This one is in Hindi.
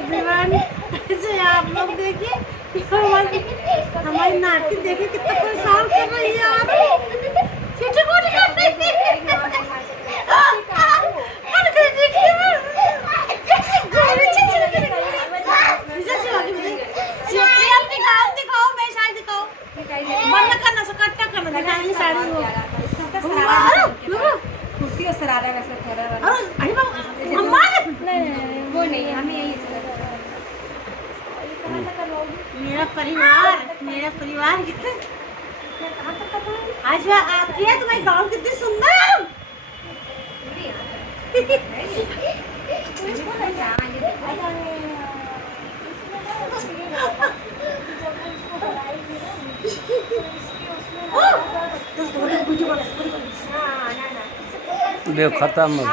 एवरीवन, ऐसे आप लोग देखिए हमारी नाटी देखिए कितना परेशान कर रही है यार। छोटे मोटे कुर्ती और शरारा वैसा खरा वाला। वो नहीं है, हमें यही मेरा परिवार कितने आज आपकी है तुम्हारी गाँव कितनी सुंदर। खत्म।